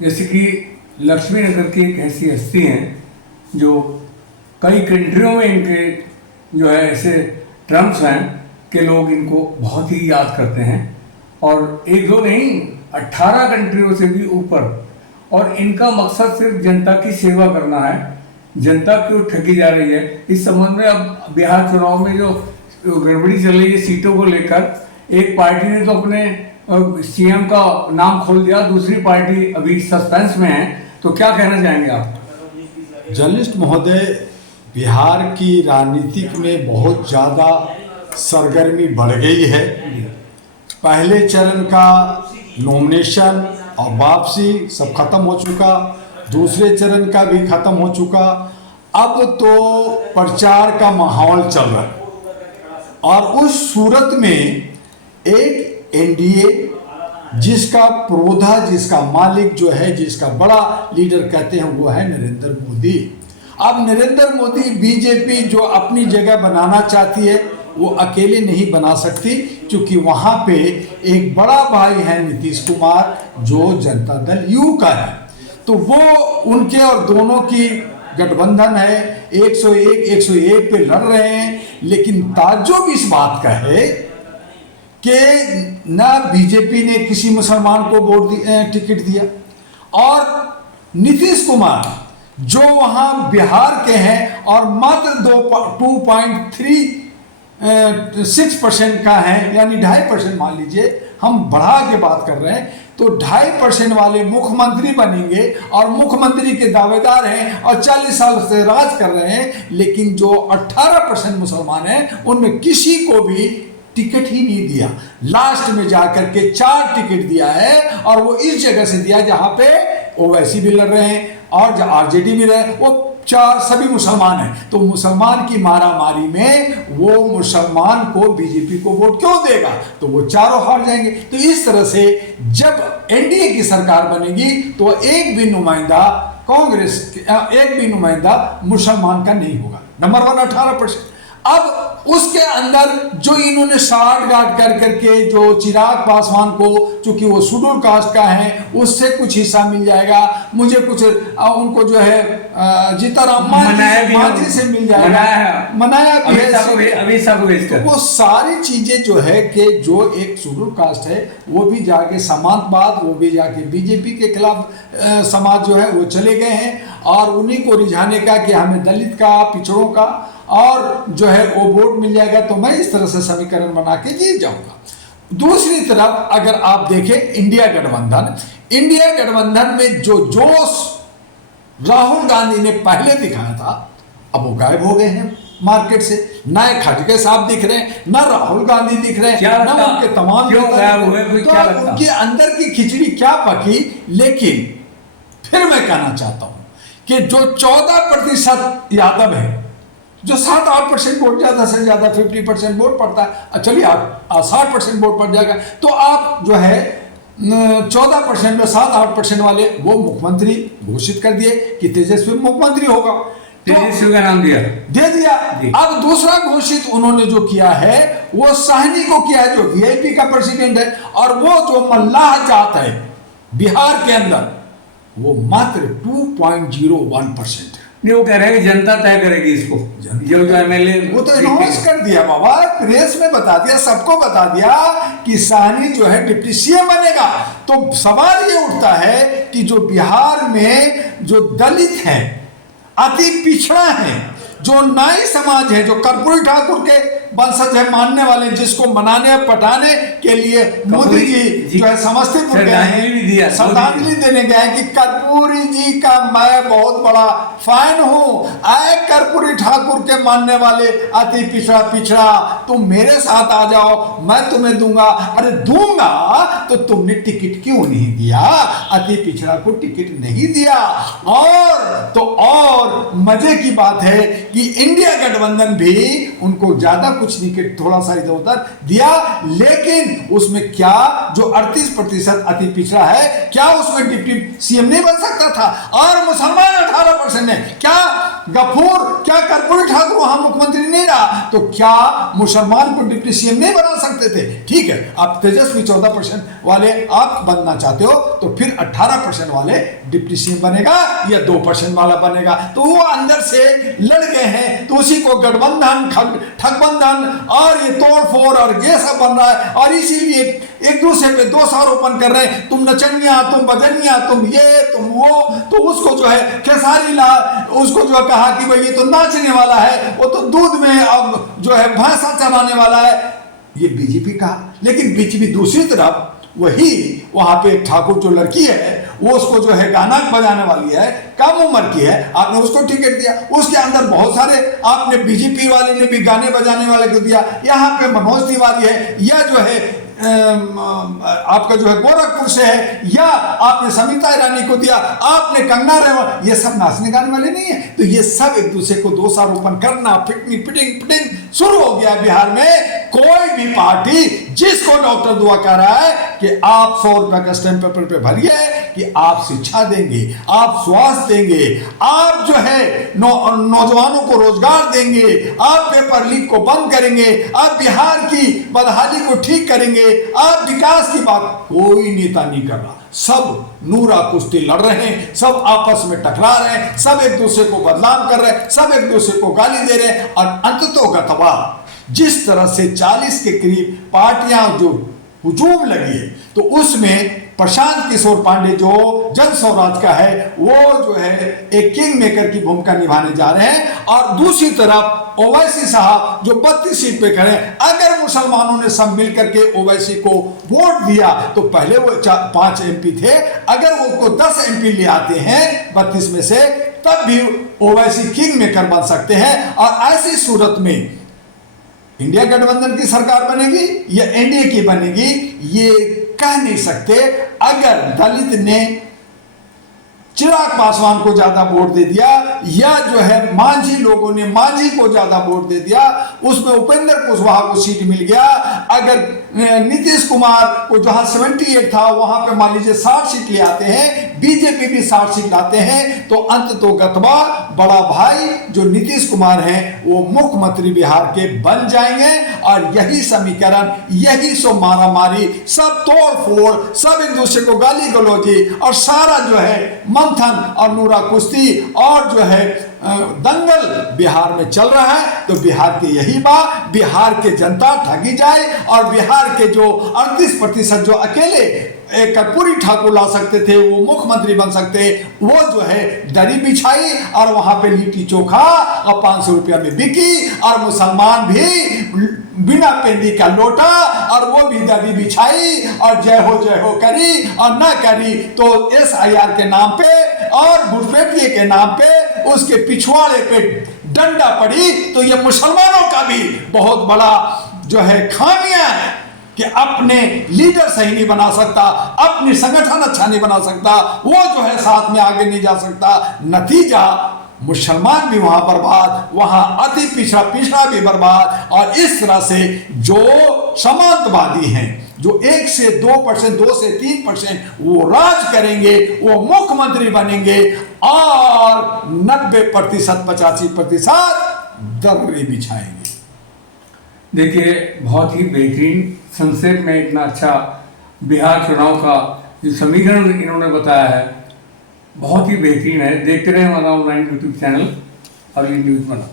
जैसे कि लक्ष्मी नगर की एक ऐसी हस्ती हैं जो कई कंट्रियों में इनके जो है ऐसे ट्रम्प्स हैं कि लोग इनको बहुत ही याद करते हैं, और एक दो नहीं 18 कंट्रियों से भी ऊपर। और इनका मकसद सिर्फ जनता की सेवा करना है। जनता क्यों ठगी जा रही है इस संबंध में अब बिहार चुनाव में जो गड़बड़ी चल रही है सीटों को लेकर, एक पार्टी ने तो अपने सीएम का नाम खोल दिया, दूसरी पार्टी अभी सस्पेंस में है। तो क्या कहना चाहेंगे आप? जर्नलिस्ट महोदय, बिहार की राजनीतिक में बहुत ज़्यादा सरगर्मी बढ़ गई है। पहले चरण का नॉमिनेशन और वापसी सब खत्म हो चुका, दूसरे चरण का भी खत्म हो चुका। अब तो प्रचार का माहौल चल रहा है और उस सूरत में एक एनडीए जिसका प्रोधा, जिसका मालिक जो है, जिसका बड़ा लीडर कहते हैं वो है नरेंद्र मोदी। अब नरेंद्र मोदी बीजेपी जो अपनी जगह बनाना चाहती है वो अकेले नहीं बना सकती, क्योंकि वहाँ पे एक बड़ा भाई है नीतीश कुमार जो जनता दल यू का है। तो वो उनके और दोनों की गठबंधन है, 101 पे लड़ रहे हैं। लेकिन ताज्जुब इस बात का है कि ना बीजेपी ने किसी मुसलमान को टिकट दिया, और नीतीश कुमार जो वहाँ बिहार के हैं और मात्र 2.36% का है, यानी 2.5% मान लीजिए, हम बढ़ा के बात कर रहे हैं, तो 2.5% वाले मुख्यमंत्री बनेंगे और मुख्यमंत्री के दावेदार हैं और 40 साल से राज कर रहे हैं। लेकिन जो 18% मुसलमान हैं उनमें किसी को भी टिकट ही नहीं दिया। लास्ट में जाकर के 4 टिकट दिया है, और वो इस जगह से दिया जहां पे ओवैसी भी लड़ रहे हैं और आरजेडी भी रहे, वो 4 सभी मुसलमान हैं। तो मुसलमान की मारामारी में वो मुसलमान को बीजेपी को वोट क्यों देगा? तो वो चारों हार जाएंगे। तो इस तरह से जब एनडीए की सरकार बनेगी तो एक भी नुमाइंदा कांग्रेस, एक भी नुमाइंदा मुसलमान का नहीं होगा। नंबर 1 18%। अब उसके अंदर जो इन्होंने साठ गांठ कर करके जो चिराग पासवान को, चूंकि वो शेड्यूल कास्ट का है, उससे कुछ हिस्सा मिल जाएगा, मुझे कुछ उनको जो है जीताराम मांझी से मिल जाएगा, मनाया भी है अभी सब तो वो सारी चीजें जो है कि जो एक शेड्यूल कास्ट है वो भी जाके समाजवाद, वो भी जाके बीजेपी के खिलाफ समाज जो है वो चले गए हैं, और उन्हीं को रिझाने का कि हमें दलित का, पिछड़ों का और जो है वो वोट मिल जाएगा। तो मैं इस तरह से समीकरण बना के जीत जाऊंगा। दूसरी तरफ अगर आप देखें इंडिया गठबंधन में जो जोश राहुल गांधी ने पहले दिखाया था, अब वो गायब हो गए हैं मार्केट से। नए खड़गे साहब दिख रहे हैं, ना राहुल गांधी दिख रहे हैं, ना उनके तमाम तो उनके अंदर की खिचड़ी क्या पकी। लेकिन फिर मैं कहना चाहता हूं कि जो 14% यादव है, जो 7-8% वोट, ज्यादा से ज्यादा 50% वोट पड़ता है, चलिए आप 60% वोट पड़ जाएगा, तो आप जो है 14% में 7-8% वाले वो मुख्यमंत्री घोषित कर दिए कि तेजस्वी मुख्यमंत्री होगा। तेजस्वी का नाम दे दिया। अब दूसरा घोषित उन्होंने जो किया है वो साहनी को किया है, जो वीआईपी का प्रेसिडेंट है, और वो जो मल्लाह जात है बिहार के अंदर वो मात्र 2.01% है। नहीं, वो कह रहे हैं कि जनता तय करेगी इसको, जो एमएलए वो तो अनाउंस कर दिया बाबा, प्रेस में बता दिया, सबको बता दिया कि साहनी जो है डिप्टी सीएम बनेगा। तो सवाल ये उठता है कि जो बिहार में जो दलित है, अति पिछड़ा है, जो नाई समाज है, जो कर्पूरी ठाकुर के वंशज है, मानने वाले, जिसको मनाने पटाने के लिए मोदी जी जो है समस्तीपुर गए, श्रद्धांजलि देने गए कि कर्पूरी जी का मैं बहुत बड़ा फैन हूं, आए कर्पूरी ठाकुर के मानने वाले अति पिछड़ा तुम मेरे साथ आ जाओ, मैं तुम्हें दूंगा। अरे दूंगा तो तुमने टिकट क्यों नहीं दिया? अति पिछड़ा को टिकट नहीं दिया। और मजे की बात है कि इंडिया गठबंधन भी उनको ज्यादा कुछ नहीं, थोड़ा सा इधर उधर दिया, लेकिन उसमें क्या जो 38% अति पिछड़ा है, क्या उसमें डिप्टी सीएम नहीं बन सकता था? और मुसलमान 18% है, क्या गफूर, क्या कर्पूरी ठाकुर वहां मुख्यमंत्री नहीं रहा तो क्या मुसलमान को डिप्टी सीएम नहीं बना सकते थे? ठीक है, आप तेजस्वी 14% वाले आप बनना चाहते हो तो फिर 18% वाले डिप्टी सीएम बनेगा या 2% वाला बनेगा। तो वो अंदर से लड़ गए हैं, तो उसी को गठबंधन, ठगबंधन और ये तोड़ फोड़ और ये सब बन रहा है। और इसीलिए एक दूसरे पे दोष आरोपण कर रहे हैं, तुम नचनिया, तुम बजनिया, तुम ये तुम वो। तो उसको जो है खेसारी लाल, उसको जो कहा कि भाई ये तो नाचने वाला है, वो तो दूध में अब जो है भैंसा चलाने वाला है, ये बीजेपी कहा। लेकिन बीजेपी दूसरी तरफ वही वहां पे ठाकुर जो लड़की है वो उसको जो है गाना बजाने वाली है, कम उम्र की है, आपने उसको टिकट दिया। उसके अंदर बहुत सारे आपने बीजेपी वाले ने भी गाने बजाने वाले को दिया। यहाँ पे मनोज तिवारी है, या जो है आपका जो है गोरखपुर से है, या आपने समिता ईरानी को दिया, आपने कंगना रनौत, ये सब नाचने गाने वाले नहीं है। तो ये सब एक दूसरे को दोषारोपण करना, पिटनी पिटिंग पिटिंग शुरू हो गया बिहार में। कोई भी पार्टी जिसको डॉक्टर दुआ कह रहा है कि आप 100 रुपए का स्टैंप पेपर पे भरिए कि आप शिक्षा देंगे, आप स्वास्थ्य देंगे, आप जो है नौजवानों को रोजगार देंगे, आप पेपर लीक को बंद करेंगे, आप बिहार की बदहाली को ठीक करेंगे, आप विकास की बात, कोई नेता नहीं कर रहा। सब नूरा कुश्ती लड़ रहे हैं, सब आपस में टकरा रहे हैं, सब एक दूसरे को बदनाम कर रहे हैं, सब एक दूसरे को गाली दे रहे हैं। और अंततोगत्वा जिस तरह से 40 के करीब पार्टियां जो हुजूम लगी है, तो उसमें प्रशांत किशोर पांडे जो जन स्वराज का है वो जो है एक किंग मेकर की भूमिका निभाने जा रहे हैं। और दूसरी तरफ ओवैसी साहब जो 32 सीट पे खड़े हैं, अगर मुसलमानों ने सब मिलकर के ओवैसी को वोट दिया तो पहले वो 5 एमपी थे, अगर वो 10 एमपी ले आते हैं 32 में से, तब भी ओवैसी किंग मेकर बन सकते हैं। और ऐसी सूरत में इंडिया गठबंधन की सरकार बनेगी या एनडीए की बनेगी ये कह नहीं सकते। अगर दलित ने चिराग पासवान को ज्यादा वोट दे दिया, या जो है मांझी लोगों ने मांझी को ज्यादा वोट दे दिया, उसमें उपेंद्र कुशवाहा को सीट मिल गया। अगर नीतीश कुमार को जहां 78 था वहां पे मान लीजिए 60 सीट ले आते हैं, बीजेपी भी 60 सीट लाते हैं, तो अंततोगत्वा बड़ा भाई जो नीतीश कुमार हैं वो मुख्यमंत्री बिहार के बन जाएंगे। और यही समीकरण, यही सो मारामारी, सब तोड़ फोड़, सब एक दूसरे को गाली गलौजी और सारा जो है मंथन और नूरा कुश्ती और जो है दंगल बिहार में चल रहा है। तो बिहार के यही बात, बिहार के जनता ठगी जाए और बिहार के जो 38% जो अकेले कर्पूरी ठाकुर ला सकते थे, वो मुख्यमंत्री बन सकते, वो जो है दरी बिछाई और वहां पे लिट्टी चोखा और 500 रुपया में बिकी। और मुसलमान भी बिना पेंदी का लोटा और वो भी दरी बिछाई और जय हो करी, और ना करी तो SIR के नाम पे और घुसपैठिए के नाम पे उसके पिछवाड़े पे डंडा पड़ी। तो ये मुसलमानों का भी बहुत बड़ा जो है खामियां है कि अपने लीडर सही नहीं बना सकता, अपनी संगठन अच्छा नहीं बना सकता, वो जो है साथ में आगे नहीं जा सकता। नतीजा मुसलमान भी वहां बर्बाद, वहां अति पिछड़ा भी बर्बाद। और इस तरह से जो समांतवादी हैं, जो 1 से 2%, 2 से 3% वो राज करेंगे, वो मुख्यमंत्री बनेंगे, और 90%, 85% दर्रे बिछाएंगे। देखिए, बहुत ही बेहतरीन संक्षेप में इतना अच्छा बिहार चुनाव का जो समीकरण इन्होंने बताया है, बहुत ही बेहतरीन है। देखते रहे हमारा ऑनलाइन यूट्यूब चैनल अगली न्यूज़ बना।